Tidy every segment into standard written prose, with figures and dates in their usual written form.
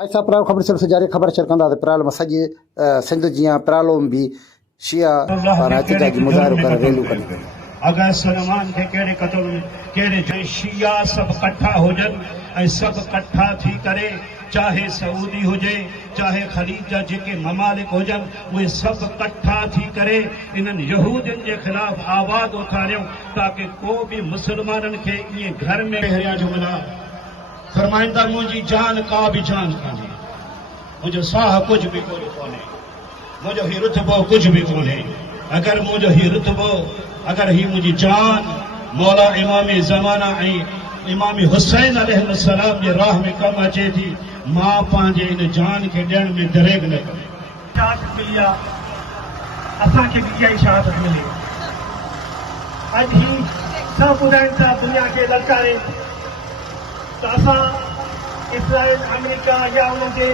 ऐसा प्राल खबर से जारी खबर चरकंदा प्राल मसजी सिंध जिया प्रालों भी शिया और एहतजाजी मुजाहिरो कर रैली करने अगर सलमान के केड़े कतल केड़े शिया सब कट्ठा हो जन सब कट्ठा थी करे, चाहे सऊदी हुजे चाहे खलीजा जेके ममालिक हुजन उहे सब कट्ठा थी करे इन्हनि यहूदियुनि जे खिलाफ आवाज़ उथारियो ताकि को भी मुसलमानन के ये घर में हरिया जुमला फरमाइंदा मुझी जान का भी जान काने मुझो साह कुछ भी कोने मुझो ही रुतबो कुछ भी कोने अगर मुझो ही रुतबो अगर ही मुझी जान मौला इमाम ज़माना इमाम हुसैन अलैहिस्सलाम जे राह में कम अचे थी मां पांजे इन जान के ॾियण में दरेग न करे। शहादत मिली असांखे भी इहा शहादत मिली अॼु ही सभु ॿुधाइनि था दुनिया खे ललकारे त असां इसराइल अमेरिका या उन्हनि जे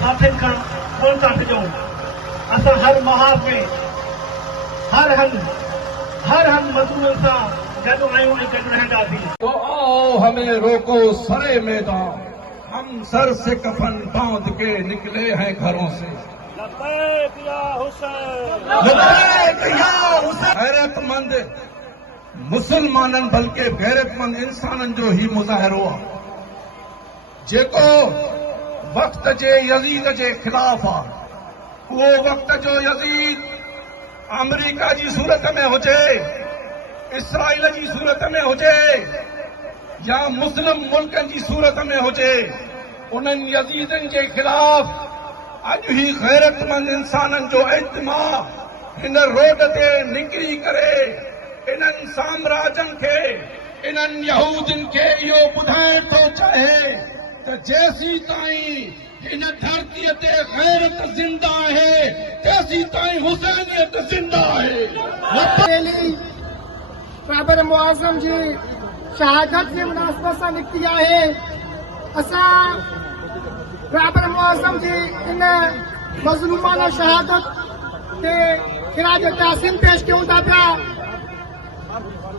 साथियुनि खां कोन था फिजूं। असां हर महाज में हर हंधि मज़मून सां गॾु आहियूं ऐं गॾु रहंदासीं। तो आओ हमें रोको सरे मैदान, हम सर से कफन बांध के निकले हैं घरों से। लब्बैक या हुसैन, लब्बैक या हुसैन। गैरतमंद मुसलमानन बल्कि गैरतमंद इंसानन जो ही मुज़ाहिरो आहे जेको वक्त जे यज़ीद जे खिलाफ आहे। वो वक्त जो यज़ीद अमेरिका जी सूरत में हुजे, इसराइल जी सूरत में हुजे या मुस्लिम मुल्कनि जी सूरत में हुजे, उन्हनि यज़ीदनि जे खिलाफ अॼु ही गैरतमंद इंसाननि जो इज्तिमा हिन रोड ते निकिरी करे इन्हनि साम्राजनि खे इन्हनि यहूदियुनि खे इहो ॿुधाइण थो चाहे त जेसीं ताईं हिन धरतीअ ते गैरत ज़िंदा आहे तेसीं ताईं हुसैनियत ज़िंदा आहे। बाबर मुआज़म जी शहादत जे मुनासिबत सां निकिती आहे। असां बाबर मुआज़म जी इन मज़लूमाना शहादत ते खिराज तासीम पेश कयूं था पिया।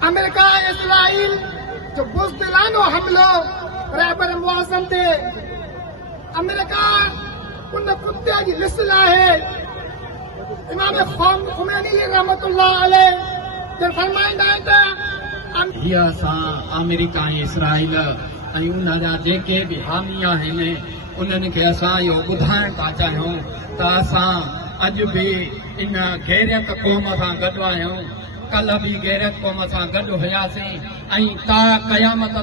अमेरिका इसराइल जो बुज़दिलानो हमलो बाबर मुआज़म ते अमेरिका उन कुत्ते जी मिसल आहे। इमाम ख़ुमैनी रहमतुल्लाह अलैह जो फरमाईंदा आहिनि त हीअ असां अमेरिका ऐं इसराइल ऐं उन जा जेके बि हामी आहिनि उन्हनि खे असां इहो ॿुधाइण था चाहियूं त असां अॼु बि इन गैरत क़ौम सां गॾु आहियूं। कल्ह बि गैरत क़ौम सां गॾु हुयासीं ऐं ता क़यामत